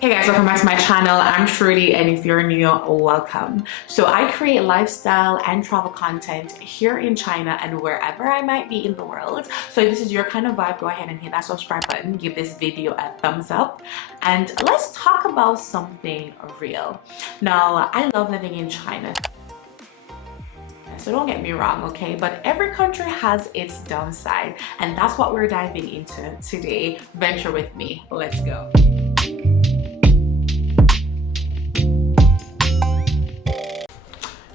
Hey guys, welcome back to my channel. I'm Trudy, and if you're new, welcome. So I create lifestyle and travel content here in China and wherever I might be in the world. So if this is your kind of vibe, go ahead and hit that subscribe button, give this video a thumbs up, and let's talk about something real. Now, I love living in China. So don't get me wrong, okay? But every country has its downside, and that's what we're diving into today. Venture with me. Let's go.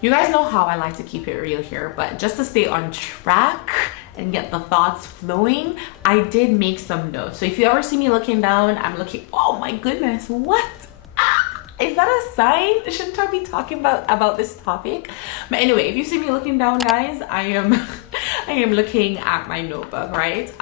You guys know how I like to keep it real here, but just to stay on track and get the thoughts flowing, I did make some notes. So if you ever see me looking down, I'm looking, oh my goodness, what? Is that a sign? Shouldn't I be talking about this topic? But anyway, if you see me looking down, guys, I am looking at my notebook, right?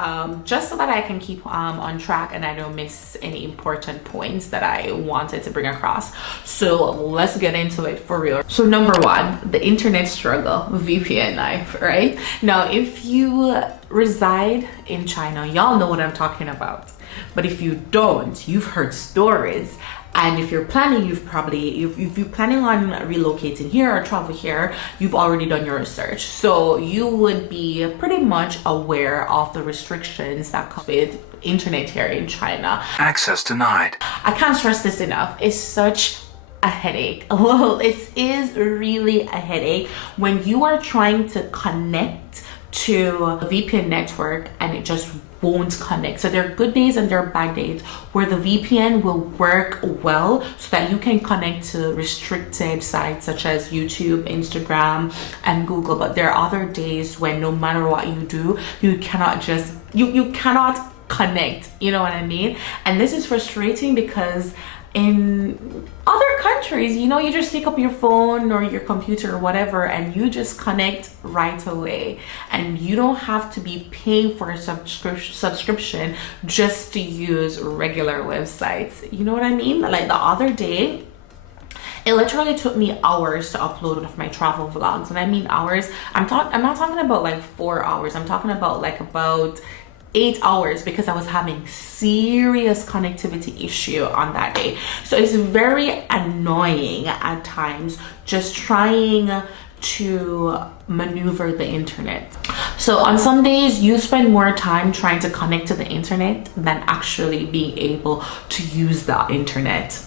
Just so that I can keep on track and I don't miss any important points that I wanted to bring across. So let's get into it for real. So number one, the internet struggle, VPN life, right? Now, if you reside in China, y'all know what I'm talking about. But if you don't, you've heard stories. And if you're planning, if you're planning on relocating here or travel here, you've already done your research. So you would be pretty much aware of the restrictions that come with internet here in China. Access denied. I can't stress this enough. It's such a headache. Well, it is really a headache when you are trying to connect to a VPN network and it just won't connect. So there are good days and there are bad days where the VPN will work well so that you can connect to restricted sites such as YouTube, Instagram, and Google. But there are other days when no matter what you do, you cannot you cannot connect. You know what I mean? And this is frustrating because in other countries, you know, you just take up your phone or your computer or whatever and you just connect right away, and you don't have to be paying for a subscription just to use regular websites. You know what I mean? Like the other day, it literally took me hours to upload one of my travel vlogs. When I mean hours, I'm not talking about like 4 hours. I'm talking about like about 8 hours because I was having serious connectivity issue on that day. So it's very annoying at times just trying to maneuver the internet. So on some days you spend more time trying to connect to the internet than actually being able to use the internet.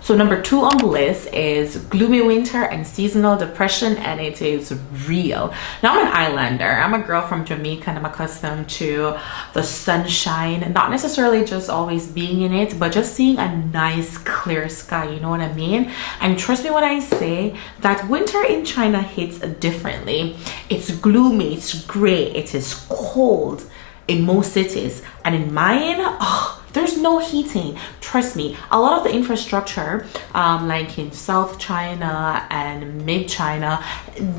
So number 2 on the list is gloomy winter and seasonal depression, and it is real. Now, I'm an islander. I'm a girl from Jamaica and I'm accustomed to the sunshine, not necessarily just always being in it, but just seeing a nice clear sky, you know what I mean? And trust me when I say that winter in China hits differently. It's gloomy, it's gray, it is cold in most cities, and in mine, there's no heating. Trust me, a lot of the infrastructure, like in South China and Mid China,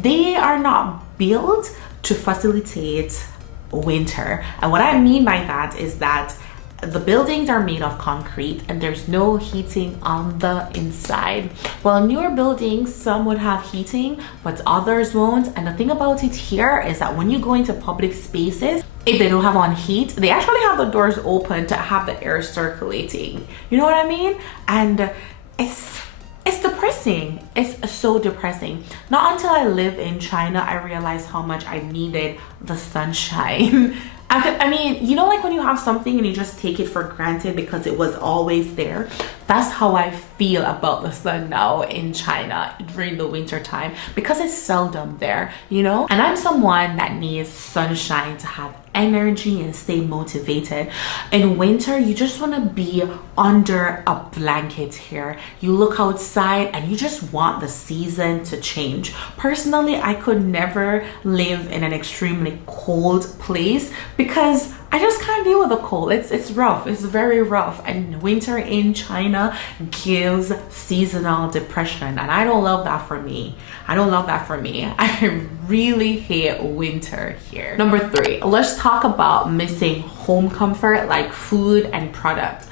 they are not built to facilitate winter. And what I mean by that is that the buildings are made of concrete and there's no heating on the inside. Well, newer buildings, some would have heating, but others won't. And the thing about it here is that when you go into public spaces, if they don't have on heat, they actually have the doors open to have the air circulating. You know what I mean? And it's depressing. It's so depressing. Not until I live in China, I realized how much I needed the sunshine. I mean, you know, like when you have something and you just take it for granted because it was always there. That's how I feel about the sun now in China during the winter time, because it's seldom there, you know? And I'm someone that needs sunshine to have energy and stay motivated. In winter, you just want to be under a blanket here. You look outside and you just want the season to change. Personally, I could never live in an extremely cold place because I just can't deal with the cold. It's rough. It's very rough. And winter in China gives seasonal depression. And I don't love that for me. I really hate winter here. Number 3, let's talk about missing home comfort like food and product.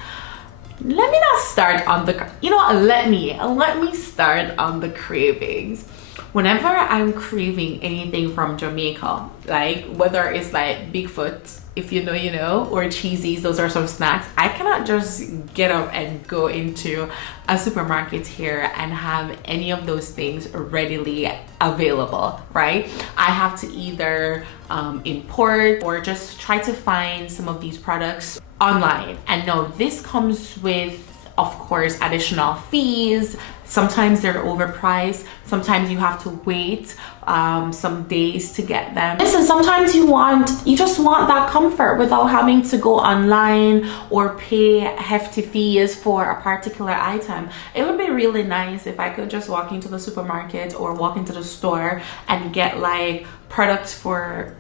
Let me not start on the, you know what, let me start on the cravings. Whenever I'm craving anything from Jamaica, like whether it's like Bigfoot, if you know, you know, or cheesies, those are some snacks, I cannot just get up and go into a supermarket here and have any of those things readily available, right? I have to either import or just try to find some of these products online. And no, this comes with, of course, additional fees. Sometimes they're overpriced. Sometimes you have to wait some days to get them. Listen, sometimes you just want that comfort without having to go online or pay hefty fees for a particular item. It would be really nice if I could just walk into the supermarket or walk into the store and get like products for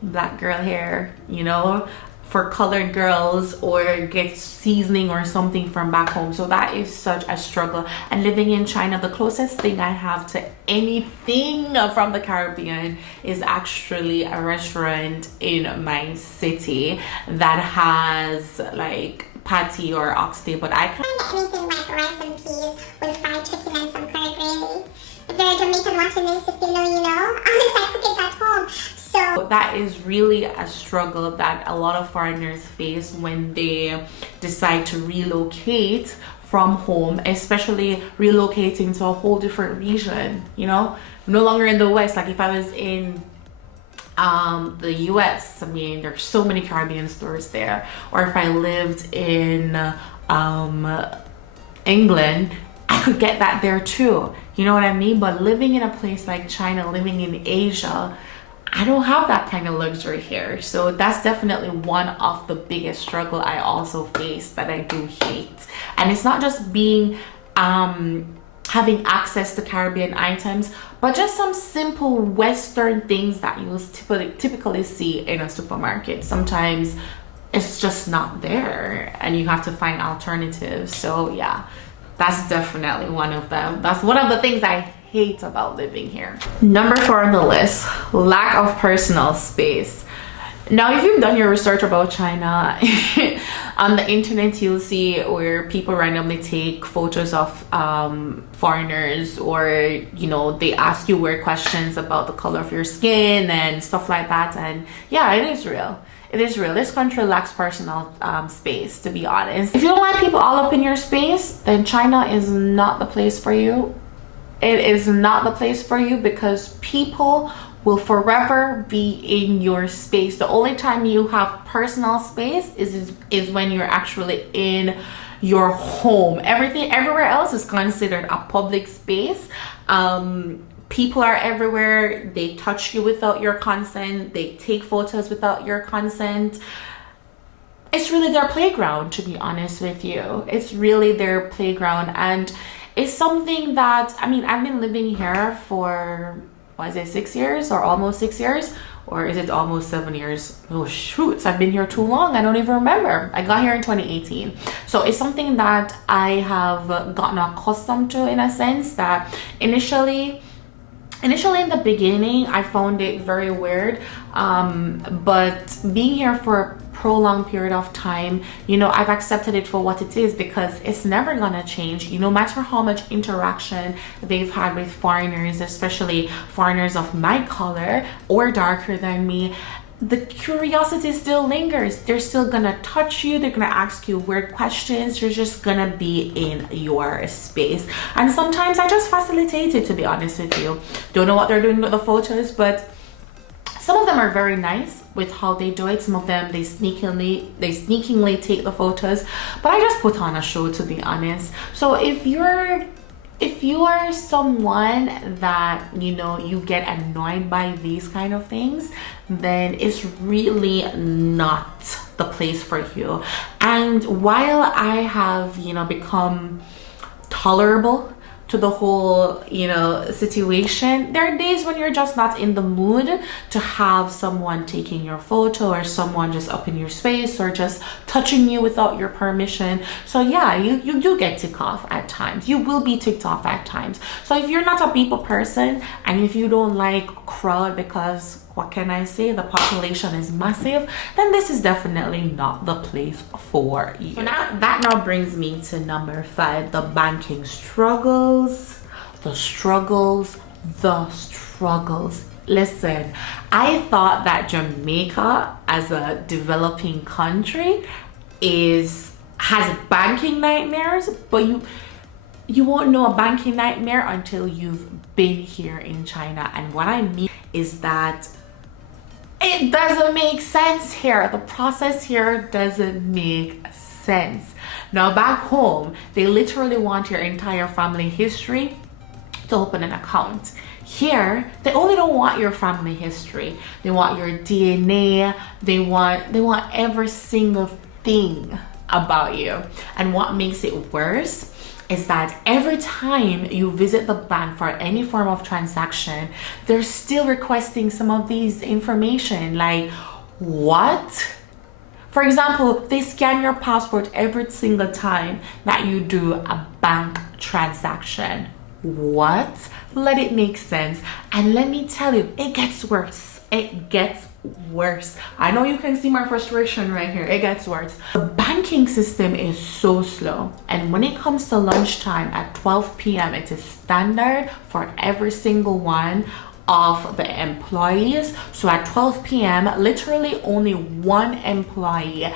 black girl hair, you know, for colored girls, or get seasoning or something from back home. So that is such a struggle. And living in China, the closest thing I have to anything from the Caribbean is actually a restaurant in my city that has like patty or oxtail, but I can't get anything like rice and peas with fried chicken and some curry gravy. If they're Jamaican watching this, if you know, you know. Unless I cook it at home. So that is really a struggle that a lot of foreigners face when they decide to relocate from home, especially relocating to a whole different region, you know, no longer in the West. Like if I was in the US, I mean, there's so many Caribbean stores there. Or if I lived in England, I could get that there too, you know what I mean? But living in a place like China, living in Asia, I don't have that kind of luxury here. So that's definitely one of the biggest struggle I also face that I do hate. And it's not just being having access to Caribbean items, but just some simple Western things that you will typically see in a supermarket. Sometimes it's just not there and you have to find alternatives. So yeah, that's definitely one of them. That's one of the things I hate about living here. Number 4 on the list, lack of personal space. Now, if you've done your research about China, on the internet, you'll see where people randomly take photos of foreigners, or, you know, they ask you weird questions about the color of your skin and stuff like that. And yeah, it is real. It is real. This country lacks personal space, to be honest. If you don't like people all up in your space, then China is not the place for you. It is not the place for you, because people will forever be in your space. The only time you have personal space is when you're actually in your home. Everywhere else is considered a public space. People are everywhere. They touch you without your consent. They take photos without your consent. It's really their playground, to be honest with you. It's really their playground. And it's something that, I mean, I've been living here for, what is it, 6 years, or almost 6 years? Or is it almost 7 years? Oh shoot, I've been here too long. I don't even remember. I got here in 2018. So it's something that I have gotten accustomed to, in a sense that initially in the beginning, I found it very weird. But being here for a prolonged period of time, you know, I've accepted it for what it is, because it's never gonna change. You know, no matter how much interaction they've had with foreigners, especially foreigners of my color or darker than me, the curiosity still lingers. They're still gonna touch you. They're gonna ask you weird questions. You're just gonna be in your space. And sometimes I just facilitate it, to be honest with you. Don't know what they're doing with the photos, but some of them are very nice with how they do it. Some of them, they sneakingly take the photos, but I just put on a show, to be honest. So if you are someone that, you know, you get annoyed by these kind of things, then it's really not the place for you. And while I have, you know, become tolerable to the whole, you know, situation, there are days when you're just not in the mood to have someone taking your photo, or someone just up in your space, or just touching you without your permission. So yeah, you do get ticked off at times. You will be ticked off at times. So if you're not a people person, and if you don't like crowd, because what can I say, the population is massive, then this is definitely not the place for you. So that now brings me to number 5, the banking struggles, the struggles the struggles. Listen, I thought that Jamaica as a developing country has banking nightmares, but you won't know a banking nightmare until you've been here in China. And what I mean is that it doesn't make sense here. The process here doesn't make sense. Now back home, they literally want your entire family history to open an account. Here, they only don't want your family history. They want your DNA. They want every single thing about you. And what makes it worse is that every time you visit the bank for any form of transaction, they're still requesting some of these information. Like, what? For example, they scan your passport every single time that you do a bank transaction. What? Let it make sense. And let me tell you, it gets worse. It gets worse. I know you can see my frustration right here. It gets worse. The banking system is so slow. And when it comes to lunchtime at 12 p.m., it is standard for every single one of the employees. So at 12 p.m., literally only one employee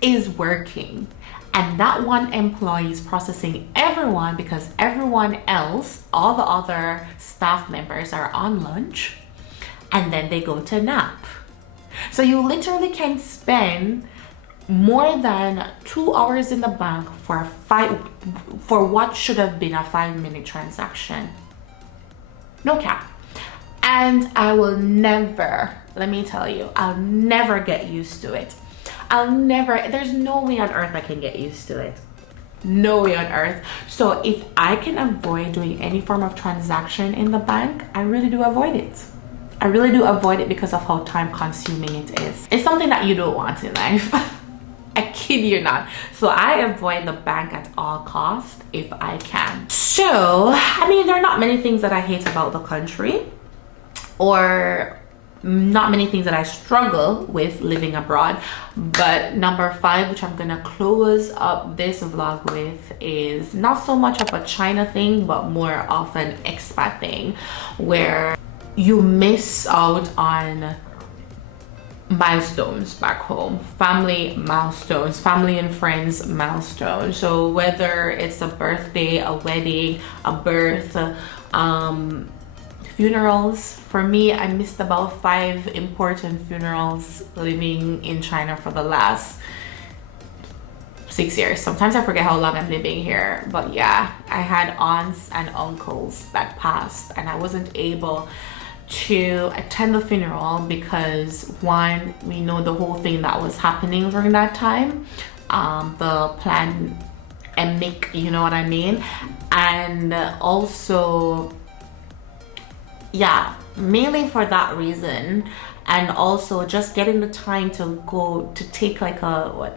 is working. And that one employee is processing everyone because everyone else, all the other staff members are on lunch and then they go to nap. So you literally can spend more than 2 hours in the bank for what should have been a 5-minute transaction. No cap. And I will never, let me tell you, I'll never get used to it. There's no way on earth I can get used to it. No way on earth. So if I can avoid doing any form of transaction in the bank, I really do avoid it. I really do avoid it because of how time consuming it is. It's something that you don't want in life. I kid you not. So I avoid the bank at all costs if I can. So, I mean, there are not many things that I hate about the country, or not many things that I struggle with living abroad. But number 5, which I'm gonna close up this vlog with, is not so much of a China thing, but more of an expat thing, where you miss out on milestones back home. Family milestones, family and friends milestones. So whether it's a birthday, a wedding, a birth, funerals. For me, I missed about 5 important funerals living in China for the last 6 years. Sometimes I forget how long I'm living here, but yeah, I had aunts and uncles that passed and I wasn't able to attend the funeral because, one, we know the whole thing that was happening during that time, the pandemic, you know what I mean? And also, yeah, mainly for that reason, and also just getting the time to go to take like a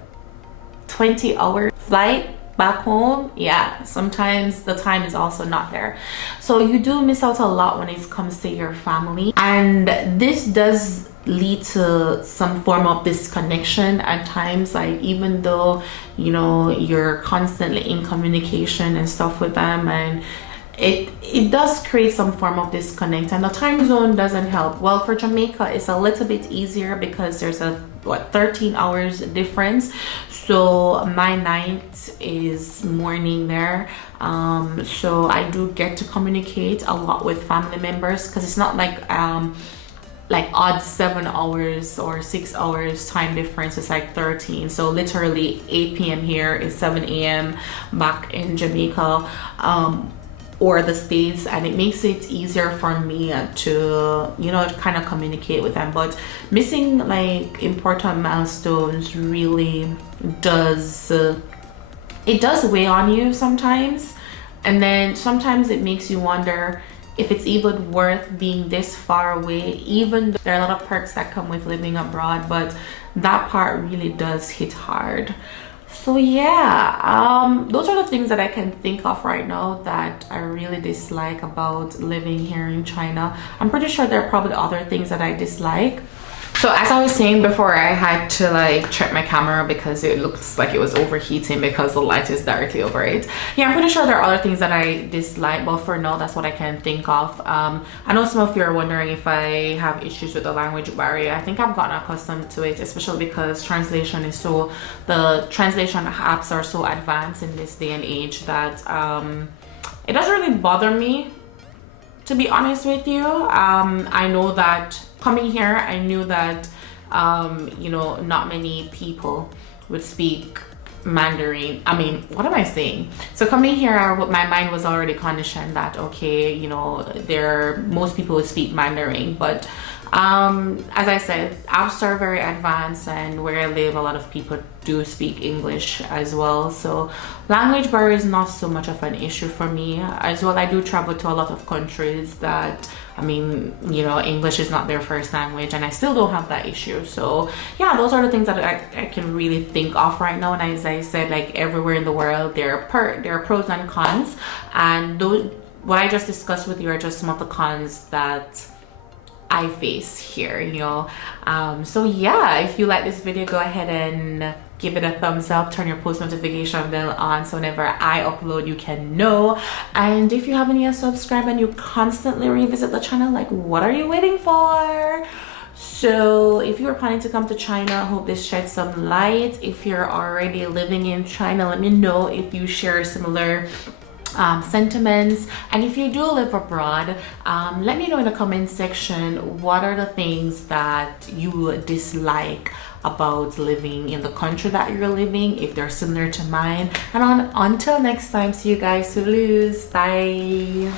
20-hour flight back home. Yeah, sometimes the time is also not there, so you do miss out a lot when it comes to your family, and this does lead to some form of disconnection at times. Like, even though, you know, you're constantly in communication and stuff with them, and it does create some form of disconnect, and the time zone doesn't help. Well, for Jamaica, it's a little bit easier because there's a 13 hours difference. So my night is morning there. So I do get to communicate a lot with family members because it's not like odd 7 hours or 6 hours time difference. It's like 13. So literally 8 p.m. here is 7 a.m. back in Jamaica, or the States, and it makes it easier for me to, you know, kind of communicate with them. But missing like important milestones really does it does weigh on you sometimes, and then sometimes it makes you wonder if it's even worth being this far away, even though there are a lot of perks that come with living abroad, but that part really does hit hard. So yeah, those are the things that I can think of right now that I really dislike about living here in China. I'm pretty sure there are probably other things that I dislike, So as I was saying before, I had to like check my camera because it looks like it was overheating because the light is directly over it. Yeah, I'm pretty sure there are other things that I dislike, but for now, that's what I can think of. I know some of you are wondering if I have issues with the language barrier. I think I've gotten accustomed to it, especially because the translation apps are so advanced in this day and age that it doesn't really bother me, to be honest with you. I know that coming here, I knew that you know, not many people would speak Mandarin. I mean, what am I saying? So coming here, my mind was already conditioned that okay, you know, most people would speak Mandarin, but as I said, apps are very advanced, and where I live, a lot of people do speak English as well. So language barrier is not so much of an issue for me. As well, I do travel to a lot of countries that, I mean, you know, English is not their first language, and I still don't have that issue. So yeah, those are the things that I can really think of right now. And as I said, like everywhere in the world, there are pros and cons, and what I just discussed with you are just some of the cons that I face here, you know. So yeah, if you like this video, go ahead and give it a thumbs up, turn your post notification bell on so whenever I upload you can know. And if you haven't yet subscribed and you constantly revisit the channel, like what are you waiting for? So if you are planning to come to China, I hope this sheds some light. If you're already living in China, let me know if you share similar sentiments, and if you do live abroad, let me know in the comment section what are the things that you dislike about living in the country that you're living, if they're similar to mine. And until next time, see you guys, Toulouse, bye.